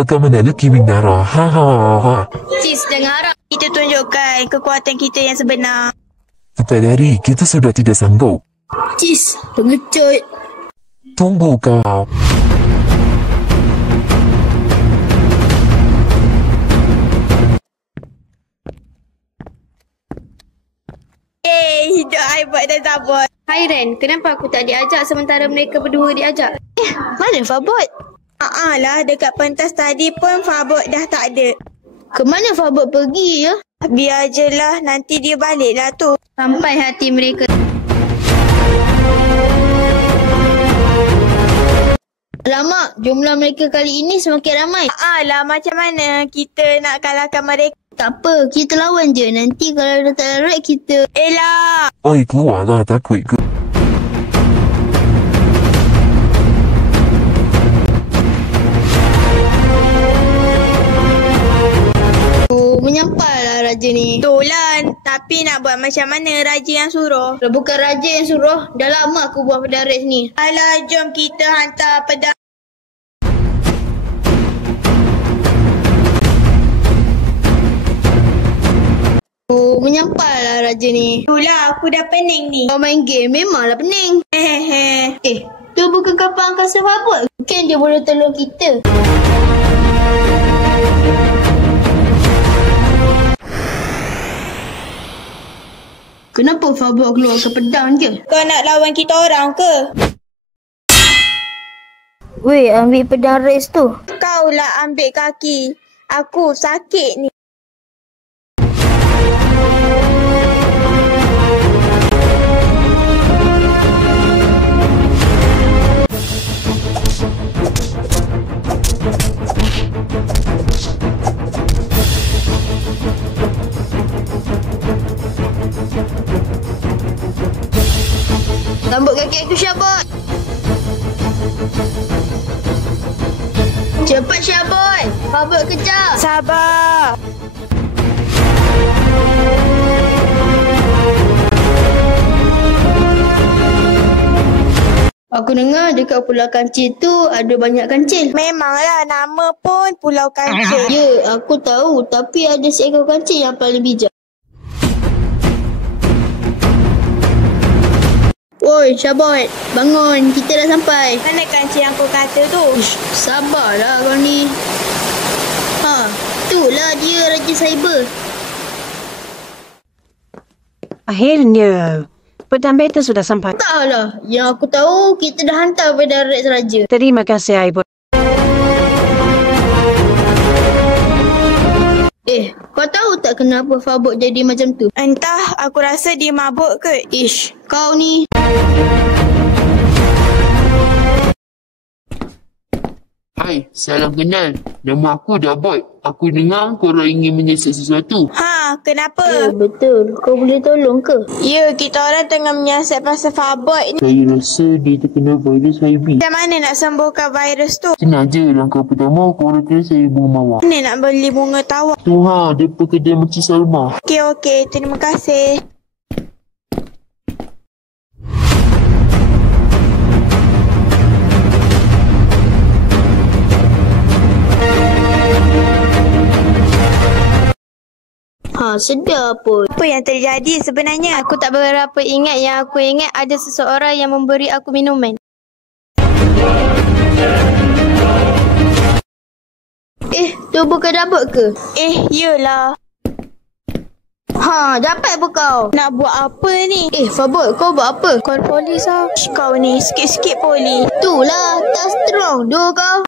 Bagaimana lagi Minara? Ha ha ha. Cis, jangan harap kita tunjukkan kekuatan kita yang sebenar. Cepat lari, kita sudah tidak sanggup. Cis, pengecut. Tunggu kau. Hidup Aibot dan Zabot. Hai Ren, kenapa aku tak diajak sementara mereka berdua diajak? Mana Fabot? Lah, dekat pentas tadi pun Fabot dah tak ada. Ke mana Fabot pergi ya? Biar je lah, nanti dia balik lah tu. Sampai hati mereka. Alamak, jumlah mereka kali ini semakin ramai. Lah, macam mana kita nak kalahkan mereka? Tak apa, kita lawan je. Nanti kalau dah tak larat, kita... Elak! Oi, keluarlah, takut ke? Menyampailah raja ni. Itulah, tapi nak buat macam mana raja yang suruh? Kalau bukan raja yang suruh, dah lama aku buat pedang red ni. Alah, jom kita hantar pedang. Menyampailah raja ni. Itulah, aku dah pening ni. Kau main game memanglah pening. Tu bukan kapal angkasa Fabot. Mungkin dia boleh tolong kita. Kenapa Fabot keluarkan pedang je? Kau nak lawan kita orang ke? Weh, ambil pedang race tu. Kau lah ambil kaki. Aku sakit ni. Sambut kaki aku Syabot. Cepat Syabot. Fabot kejar. Sabar. Aku dengar dekat Pulau Kancil tu ada banyak kancil. Memanglah nama pun Pulau Kancil. Ya, aku tahu. Tapi ada seekor kancil yang paling bijak. Woi, Syabot. Bangun. Kita dah sampai. Mana kancil yang kau kata tu? Sabarlah kau ni. Itulah dia Raja Cyber. Akhirnya, pedang battle sudah sampai. Taklah. Yang aku tahu, kita dah hantar pedang Rex Raja. Terima kasih, Aibot. Kau tahu tak kenapa Fabot jadi macam tu? Entah, aku rasa dia mabuk ke. Ish, kau ni. Hai, salam kenal. Nama aku Dabot. Aku dengar korang ingin menyiasat sesuatu. Kenapa? Ya, betul. Kau boleh tolong ke? Ya, kita orang tengah menyiasat pasal Fabot ni. Saya rasa dia terkena virus HIV. Macam mana nak sembuhkan virus tu? Senang je. Langkah pertama, korang kena saya bunga mawar. Mana nak beli bunga tawar? Tu dia pekerja Makcik Salma. Okey, terima kasih. Sedap pun. Apa yang terjadi sebenarnya? Aku tak berapa ingat. Yang aku ingat ada seseorang yang memberi aku minuman. Tu bukan Dabot ke? Yelah. Dapat pun kau. Nak buat apa ni? Fabot, kau buat apa? Call polis lah. Kau ni sikit-sikit poli. Itulah, tak strong. Dua kau.